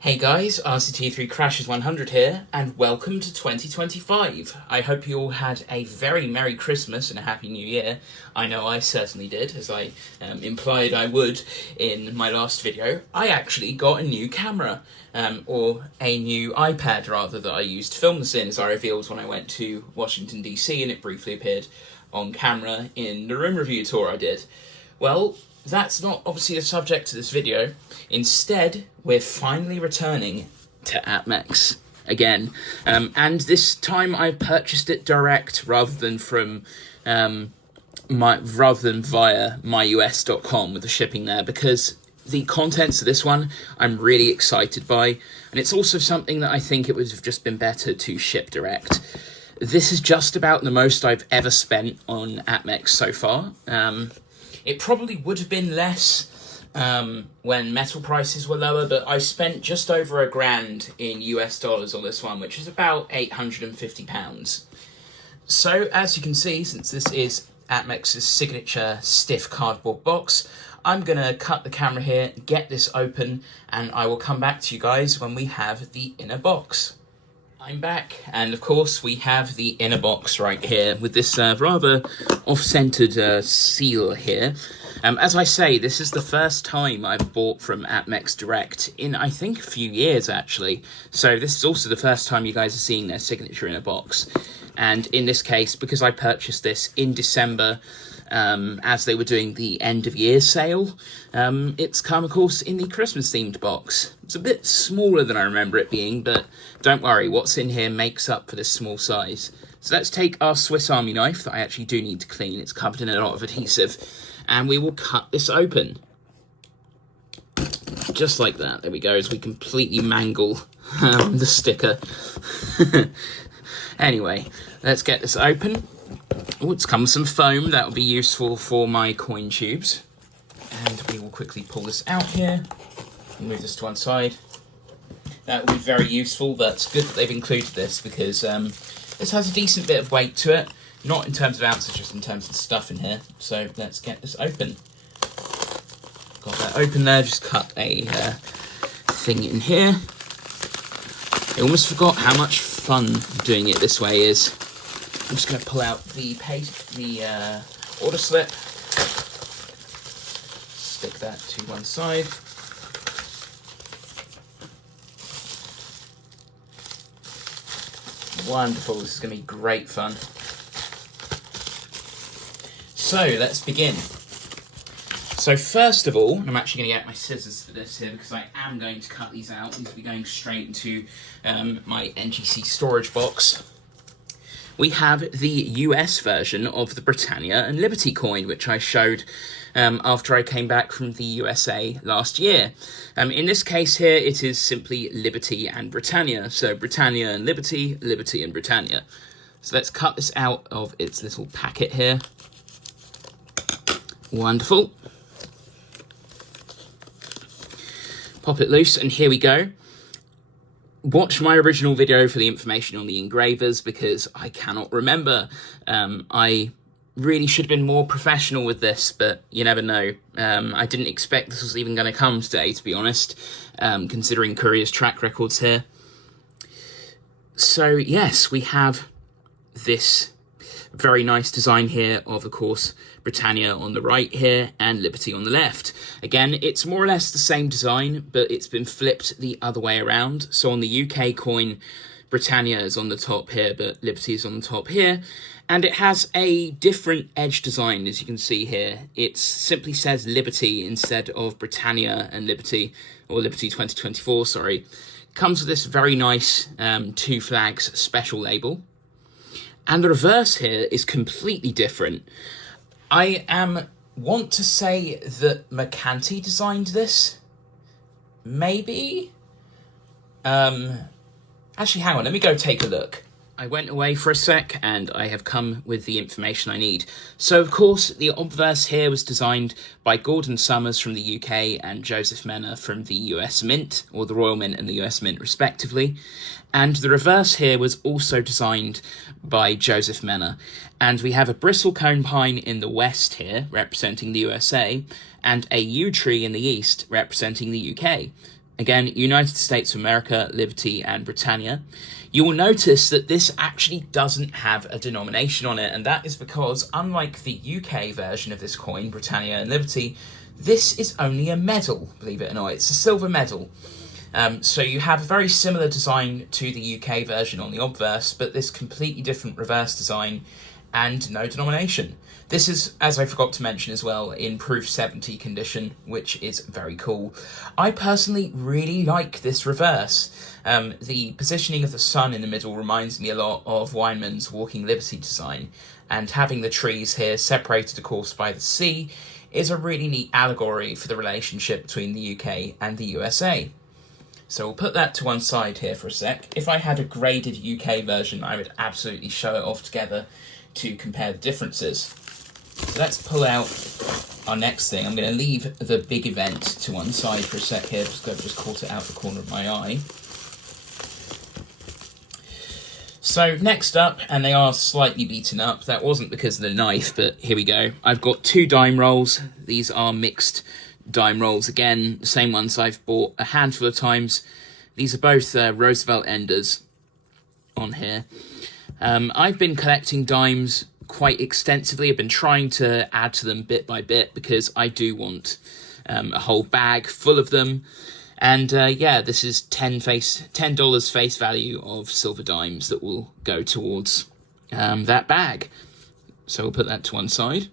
Hey guys, RCT3 Crashes 100 here, and welcome to 2025. I hope you all had a very Merry Christmas and a Happy New Year. I know I certainly did, as I implied I would in my last video. I actually got a new camera, or a new iPad rather, that I used to film this in, as I revealed when I went to Washington DC, and it briefly appeared on camera in the room review tour I did. Well, that's not obviously the subject of this video. Instead, we're finally returning to APMEX again, and this time I've purchased it direct rather than from via MyUS.com with the shipping there, because the contents of this one I'm really excited by, and it's also something that I think it would have just been better to ship direct. This is just about the most I've ever spent on APMEX so far. It probably would have been less when metal prices were lower, but I spent just over $1,000 in US dollars on this one, which is about £850. So, as you can see, since this is APMEX's signature stiff cardboard box, I'm going to cut the camera here, get this open, and I will come back to you guys when we have the inner box. I'm back, and of course we have the inner box right here with this rather off-centered seal here. As I say, this is the first time I've bought from APMEX Direct in, I think, a few years actually. So this is also the first time you guys are seeing their signature in a box. And in this case, because I purchased this in December, as they were doing the end of year sale, it's come, of course, in the Christmas themed box. It's a bit smaller than I remember it being, but don't worry, what's in here makes up for this small size. So let's take our Swiss Army knife that I actually do need to clean. It's covered in a lot of adhesive, and we will cut this open. Just like that. There we go, as we completely mangle the sticker. Anyway, let's get this open. Oh, it's come with some foam. That will be useful for my coin tubes. And we will quickly pull this out here. Move this to one side. That will be very useful. That's good that they've included this, because this has a decent bit of weight to it. Not in terms of ounces, just in terms of stuff in here. So let's get this open. Got that open there. Just cut a thing in here. I almost forgot how much fun doing it this way is. I'm just going to pull out the order slip, stick that to one side. Wonderful, this is going to be great fun. So, let's begin. So first of all, I'm actually going to get my scissors for this here, because I am going to cut these out. These will be going straight into my NGC storage box. We have the US version of the Britannia and Liberty coin, which I showed after I came back from the USA last year. In this case here, it is simply Liberty and Britannia. So Britannia and Liberty, Liberty and Britannia. So let's cut this out of its little packet here. Wonderful. Pop it loose, and here we go. Watch my original video for the information on the engravers, because I cannot remember. I really should have been more professional with this, but you never know. I didn't expect this was even going to come today, to be honest, considering Courier's track records here. So yes, we have this very nice design here of course, Britannia on the right here and Liberty on the left. Again, it's more or less the same design, but it's been flipped the other way around. So on the UK coin, Britannia is on the top here, but Liberty is on the top here. And it has a different edge design, as you can see here. It simply says Liberty instead of Britannia and Liberty, or Liberty 2024, sorry. Comes with this very nice two flags special label. And the reverse here is completely different. I want to say that Mercanti designed this. Maybe? Actually, hang on, let me go take a look. I went away for a sec, and I have come with the information I need. So, of course, the obverse here was designed by Gordon Summers from the UK and Joseph Menner from the US Mint, or the Royal Mint and the US Mint, respectively. And the reverse here was also designed by Joseph Menner. And we have a bristlecone pine in the west here, representing the USA, and a yew tree in the east, representing the UK. Again, United States of America, Liberty, and Britannia. You will notice that this actually doesn't have a denomination on it, and that is because, unlike the UK version of this coin, Britannia and Liberty, this is only a medal, believe it or not. It's a silver medal. So you have a very similar design to the UK version on the obverse, but this completely different reverse design and no denomination. This is, as I forgot to mention as well, in proof 70 condition, which is very cool. I personally really like this reverse. The positioning of the sun in the middle reminds me a lot of Weinmann's Walking Liberty design, and having the trees here separated, of course, by the sea is a really neat allegory for the relationship between the UK and the USA. So we'll put that to one side here for a sec. If I had a graded UK version, I would absolutely show it off together to compare the differences. So let's pull out our next thing. I'm going to leave the big event to one side for a sec here, because I've just caught it out the corner of my eye. So next up, and they are slightly beaten up. That wasn't because of the knife, but here we go. I've got 2 dime rolls. These are mixed dime rolls. Again, the same ones I've bought a handful of times. These are both Roosevelt Enders on here. I've been collecting dimes quite extensively. I've been trying to add to them bit by bit because I do want a whole bag full of them. And yeah, this is $10 face value of silver dimes that will go towards that bag. So we'll put that to one side.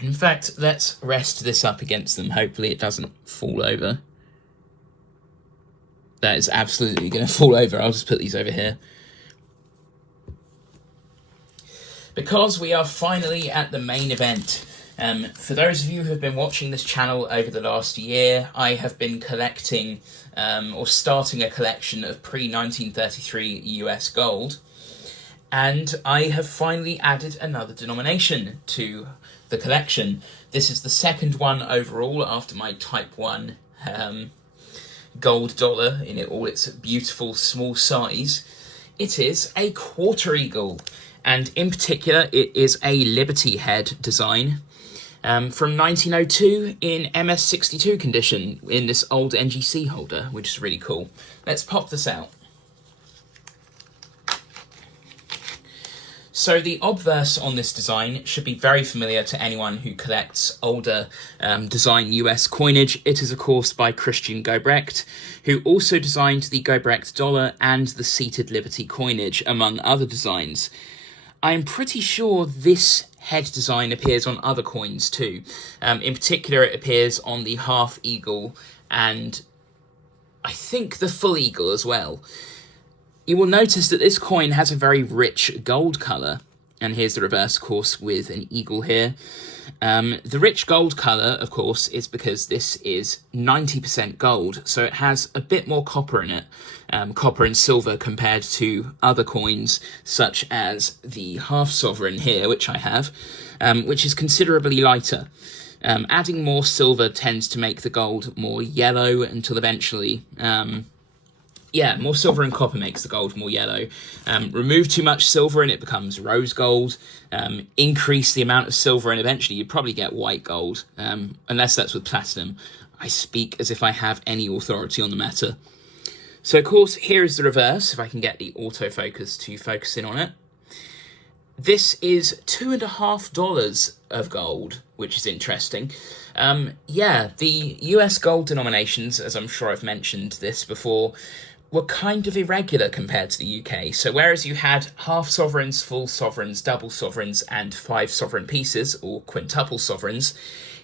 In fact, let's rest this up against them. Hopefully it doesn't fall over. That is absolutely going to fall over. I'll just put these over here. Because we are finally at the main event. For those of you who have been watching this channel over the last year, I have been collecting, or starting a collection of pre-1933 US gold. And I have finally added another denomination to the collection. This is the second one overall after my Type 1 gold dollar in all its beautiful small size. It is a quarter eagle, and in particular it is a Liberty head design from 1902 in MS62 condition in this old NGC holder, which is really cool. Let's pop this out. So the obverse on this design should be very familiar to anyone who collects older design US coinage. It is, of course, by Christian Gobrecht, who also designed the Gobrecht dollar and the seated Liberty coinage, among other designs. I'm pretty sure this head design appears on other coins too. In particular, it appears on the half eagle and I think the full eagle as well. You will notice that this coin has a very rich gold colour, and here's the reverse, of course, with an eagle here. The rich gold colour, of course, is because this is 90% gold, so it has a bit more copper in it, copper and silver compared to other coins, such as the half sovereign here, which I have, which is considerably lighter. Adding more silver tends to make the gold more yellow until eventually... yeah, more silver and copper makes the gold more yellow. Remove too much silver and it becomes rose gold. Increase the amount of silver and eventually you probably get white gold, unless that's with platinum. I speak as if I have any authority on the matter. So, of course, here is the reverse, if I can get the autofocus to focus in on it. This is $2.50 of gold, which is interesting. Yeah, the US gold denominations, as I'm sure I've mentioned this before, were kind of irregular compared to the UK. So whereas you had half sovereigns, full sovereigns, double sovereigns, and 5 sovereign pieces, or quintuple sovereigns,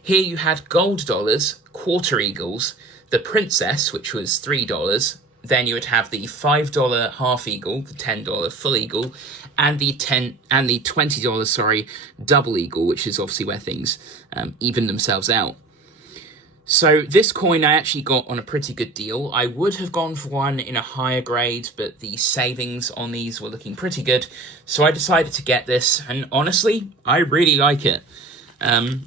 here you had gold dollars, quarter eagles, the princess, which was $3, then you would have the $5 half eagle, the $10 full eagle, and the $20, double eagle, which is obviously where things even themselves out. So this coin I actually got on a pretty good deal. I would have gone for one in a higher grade, but the savings on these were looking pretty good. So I decided to get this, and honestly, I really like it.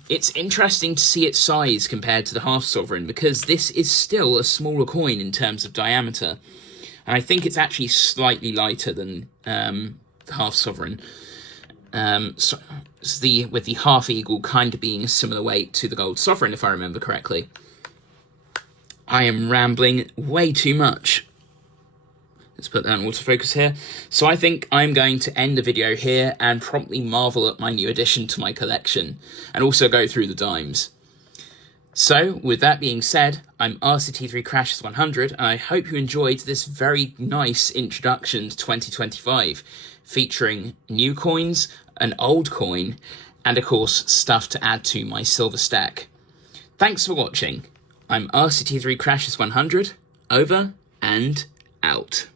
It's interesting to see its size compared to the half sovereign, because this is still a smaller coin in terms of diameter. And I think it's actually slightly lighter than the half sovereign. So with the half eagle kind of being a similar weight to the gold sovereign, if I remember correctly. I am rambling way too much. Let's put that on autofocus here. So I think I'm going to end the video here and promptly marvel at my new addition to my collection, and also go through the dimes. So, with that being said, I'm RCT3 Crashes 100, and I hope you enjoyed this very nice introduction to 2025, featuring new coins, an old coin, and of course, stuff to add to my silver stack. Thanks for watching. I'm RCT3 Crashes 100, over and out.